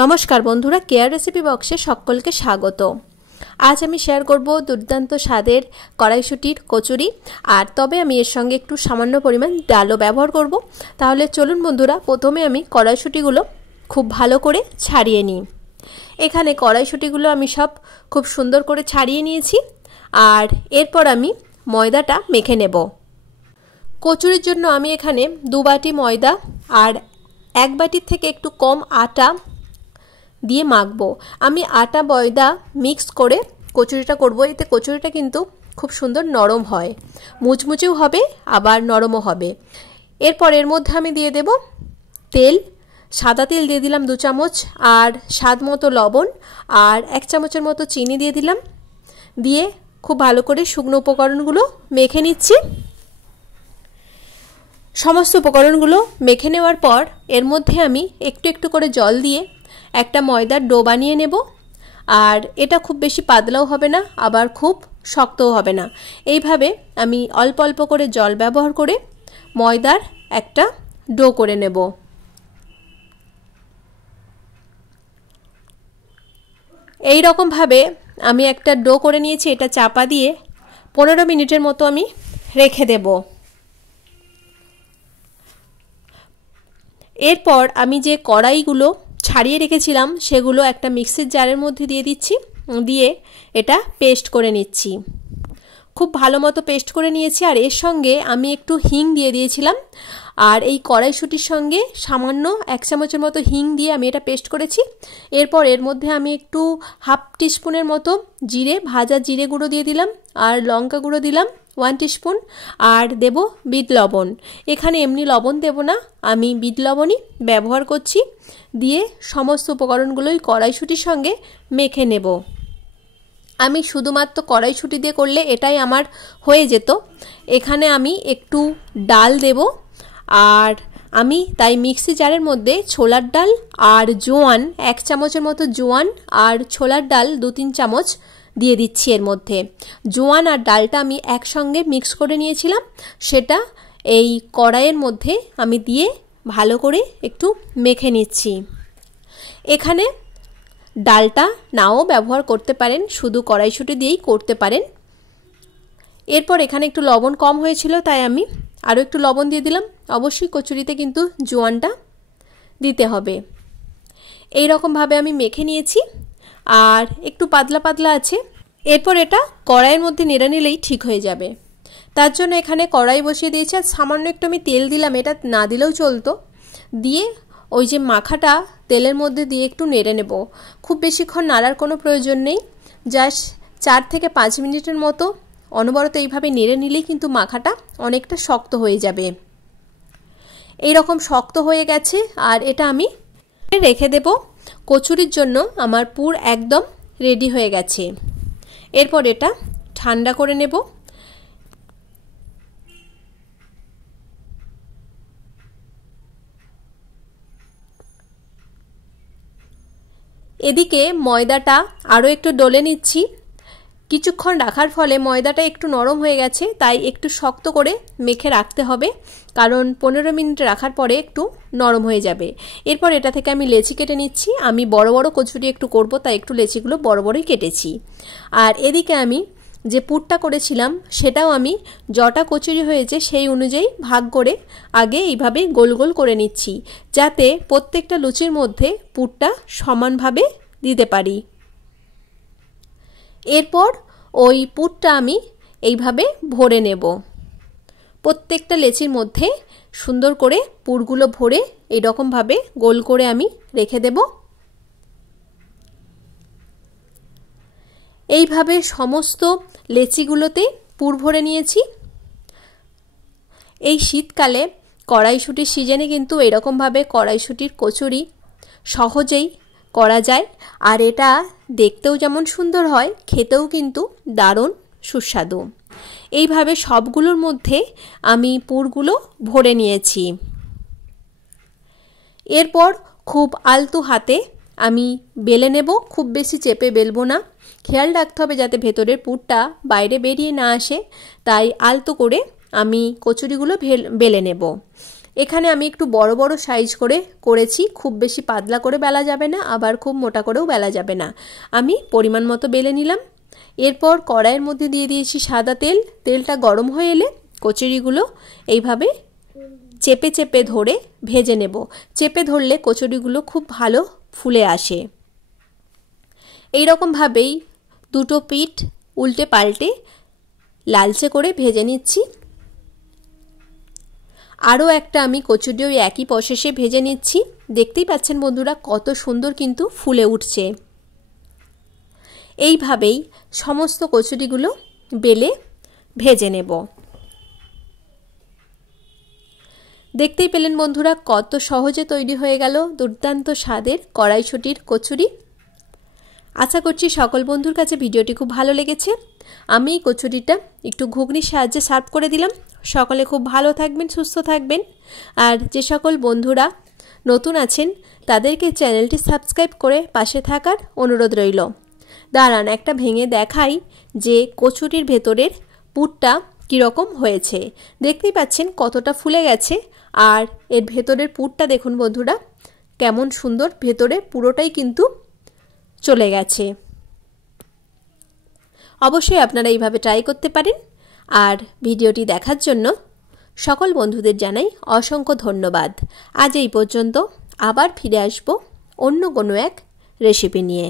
নমস্কার বন্ধুরা, care recipe বক্সে সকলকে স্বাগত। আজ আমি শেয়ার করব দুর্দান্ত স্বাদের কড়াইশুঁটির কচুরি। আর তবে আমি এর সঙ্গে একটু সামান্য পরিমাণ ডালও ব্যবহার করব। তাহলে চলুন বন্ধুরা, প্রথমে আমি কড়াইশুঁটিগুলো খুব ভালো করে ছাড়িয়ে নিই। এখানে কড়াইশুঁটিগুলো আমি সব খুব সুন্দর করে ছাড়িয়ে নিয়েছি। আর এরপর আমি ময়দাটা মেখে নেব। কচুরির জন্য আমি এখানে 2 বাটি ময়দা আর 1 বাটির থেকে একটু কম আটা দিয়ে মাখবো। আমি আটা ময়দা মিক্স করে কচুরিটা করব। এতে কচুরিটা কিন্তু খুব সুন্দর নরম হয়, মুচমুচেও হবে আবার নরমও হবে। এরপর এর মধ্যে আমি দিয়ে দেব তেল। সাদা তেল দিয়ে দিলাম 2 চামচ, আর স্বাদ মতো লবণ আর 1 চামচের মতো চিনি দিয়ে দিলাম। দিয়ে খুব ভালো করে শুকনো উপকরণগুলো মেখে নিচ্ছি। সমস্ত উপকরণগুলো মেখে নেওয়ার পর এর মধ্যে আমি একটু একটু করে জল দিয়ে একটা ময়দার ডো বানিয়ে নেব। আর এটা খুব বেশি পাতলাও হবে না, আবার খুব শক্তও হবে না। এইভাবে আমি অল্প অল্প করে জল ব্যবহার করে ময়দার একটা ডো করে নেব। এই রকমভাবে আমি একটা ডো করে নিয়েছি। এটা চাপা দিয়ে 15 মিনিটের মতো আমি রেখে দেব। এরপর আমি যে কড়াইগুলো ছাড়িয়ে রেখেছিলাম সেগুলো একটা মিক্সির জারের মধ্যে দিয়ে দিচ্ছি। দিয়ে এটা পেস্ট করে নিচ্ছি। খুব ভালো মতো পেস্ট করে নিয়েছি। আর এর সঙ্গে আমি একটু হিং দিয়ে দিয়েছিলাম। আর এই কড়াইশুঁটির সঙ্গে সামান্য 1 চামচের মতো হিং দিয়ে আমি এটা পেস্ট করেছি। এরপর এর মধ্যে আমি একটু হাফ টিস্পুনের মতো ভাজা জিরে গুঁড়ো দিয়ে দিলাম। আর লঙ্কা গুঁড়ো দিলাম 1 টিস্পুন। আর দেব বিট লবণ। এখানে এমনি লবণ দেব না, আমি বিট লবণই ব্যবহার করছি। দিয়ে সমস্ত উপকরণগুলোই কড়াইশুঁটির সঙ্গে মেখে নেব। আমি শুধুমাত্র কড়াইশুঁটি দিয়ে করলে এটাই আমার হয়ে যেত। এখানে আমি একটু ডাল দেব। আর আমি তাই মিক্সি জারের মধ্যে ছোলার ডাল আর জোয়ান 1 চামচের মতো জোয়ান আর ছোলার ডাল 2-3 চামচ দিয়ে দিচ্ছি। এর মধ্যে জোয়ান আর ডালটা আমি একসঙ্গে মিক্স করে নিয়েছিলাম, সেটা এই কড়াইয়ের মধ্যে আমি দিয়ে ভালো করে একটু মেখে নিচ্ছি। এখানে ডালটা নাও ব্যবহার করতে পারেন, শুধু কড়াইশুঁটি দিয়েই করতে পারেন। এরপর এখানে একটু লবণ কম হয়েছিল, তাই আমি আরও একটু লবণ দিয়ে দিলাম। অবশ্যই কচুরিতে কিন্তু জোয়ানটা দিতে হবে। এই রকমভাবে আমি মেখে নিয়েছি। আর একটু পাতলা পাতলা আছে। এরপর এটা কড়াইয়ের মধ্যে নেড়ে নিলেই ঠিক হয়ে যাবে। তার জন্য এখানে কড়াই বসিয়ে দিয়েছি। আর সামান্য একটু আমি তেল দিলাম, এটা না দিলেও চলতো। দিয়ে ওই যে মাখাটা তেলের মধ্যে দিয়ে একটু নেড়ে নেব। খুব বেশিক্ষণ নাড়ার কোনো প্রয়োজন নেই, জাস্ট 4 থেকে 5 মিনিটের মতো অনবরত এইভাবে নেড়ে নিলেই কিন্তু মাখাটা অনেকটা শক্ত হয়ে যাবে। এই রকম শক্ত হয়ে গেছে। আর এটা আমি রেখে দেব। কচুরির জন্য আমার পুর একদম রেডি হয়ে গেছে। এরপর এটা ঠান্ডা করে নেব। এদিকে ময়দাটা আরও একটু ডলে নিচ্ছি। কিছুক্ষণ রাখার ফলে ময়দাটা একটু নরম হয়ে গেছে, তাই একটু শক্ত করে মেখে রাখতে হবে, কারণ 15 মিনিট রাখার পরে একটু নরম হয়ে যাবে। এরপর এটা থেকে আমি লেচি কেটে নিচ্ছি। আমি বড় বড় কচুরি একটু করব, তাই একটু লেচিগুলো বড় বড়ই কেটেছি। আর এদিকে আমি যে পুরটা করেছিলাম সেটাও আমি যটা কচুরি হয়েছে সেই অনুযায়ী ভাগ করে আগে এইভাবে গোল গোল করে নিচ্ছি, যাতে প্রত্যেকটা লুচির মধ্যে পুরটা সমানভাবে দিতে পারি। এরপর ওই পুরটা আমি এইভাবে ভরে নেব। প্রত্যেকটা লেচির মধ্যে সুন্দর করে পুরগুলো ভরে এইরকমভাবে গোল করে আমি রেখে দেব। এইভাবে সমস্ত লেচিগুলোতে পুর ভরে নিয়েছি। এই শীতকালে কড়াইশুঁটির সিজনে কিন্তু এরকমভাবে কড়াইশুঁটির কচুরি সহজেই করা যায়। আর এটা দেখতেও যেমন সুন্দর হয়, খেতেও কিন্তু দারুণ সুস্বাদু। এইভাবে সবগুলোর মধ্যে আমি পুরগুলো ভরে নিয়েছি। এরপর খুব আলতো হাতে আমি বেলে নেব। খুব বেশি চেপে বেলবো না, খেয়াল রাখতে হবে যাতে ভেতরের পুরটা বাইরে বেরিয়ে না আসে। তাই আলতো করে আমি কচুরিগুলো বেলে নেব। এখানে আমি একটু বড় বড় সাইজ করে করেছি, খুব বেশি পাতলা করে বেলা যাবে না, আবার খুব মোটা করেও বেলা যাবে না। আমি পরিমাণ মতো বেলে নিলাম। এরপর কড়াইয়ের মধ্যে দিয়ে দিয়েছি সাদা তেল। তেলটা গরম হয়ে এলে কচুরিগুলো এইভাবে চেপে চেপে ধরে ভেজে নেব। চেপে ধরলে কচুরিগুলো খুব ভালো ফুলে আসে। এই রকমভাবেই দুটো পিঠ উল্টে পাল্টে লালচে করে ভেজে নিচ্ছি। আরও একটা আমি কচুরি ওই একই প্রসেসে ভেজে নিচ্ছি। দেখতেই পাচ্ছেন বন্ধুরা কত সুন্দর কিন্তু ফুলে উঠছে। এইভাবেই সমস্ত কচুরিগুলো বেলে ভেজে নেব। দেখতেই পেলেন বন্ধুরা কত সহজে তৈরি হয়ে গেল দুর্দান্ত স্বাদের কড়াইশুঁটির কচুরি। আশা করছি সকল বন্ধুর কাছে ভিডিওটি খুব ভালো লেগেছে। আমি কচুরিটা একটু ঘুগনির সাহায্যে সার্ভ করে দিলাম। সকলে খুব ভালো থাকবেন, সুস্থ থাকবেন। আর যে সকল বন্ধুরা নতুন আছেন তাদেরকে চ্যানেলটি সাবস্ক্রাইব করে পাশে থাকার অনুরোধ রইল। দাঁড়ান একটা ভেঙে দেখাই যে কচুরির ভেতরের পুরটা কীরকম হয়েছে। দেখতেই পাচ্ছেন কতটা ফুলে গেছে। আর এর ভেতরের পুরটা দেখুন বন্ধুরা কেমন সুন্দর, ভেতরে পুরোটাই কিন্তু চলে গেছে। অবশ্যই আপনারা এইভাবে ট্রাই করতে পারেন। আর ভিডিওটি দেখার জন্য সকল বন্ধুদের জানাই অসংখ্য ধন্যবাদ। আজ এই পর্যন্ত, আবার ফিরে আসব অন্য কোনো এক রেসিপি নিয়ে।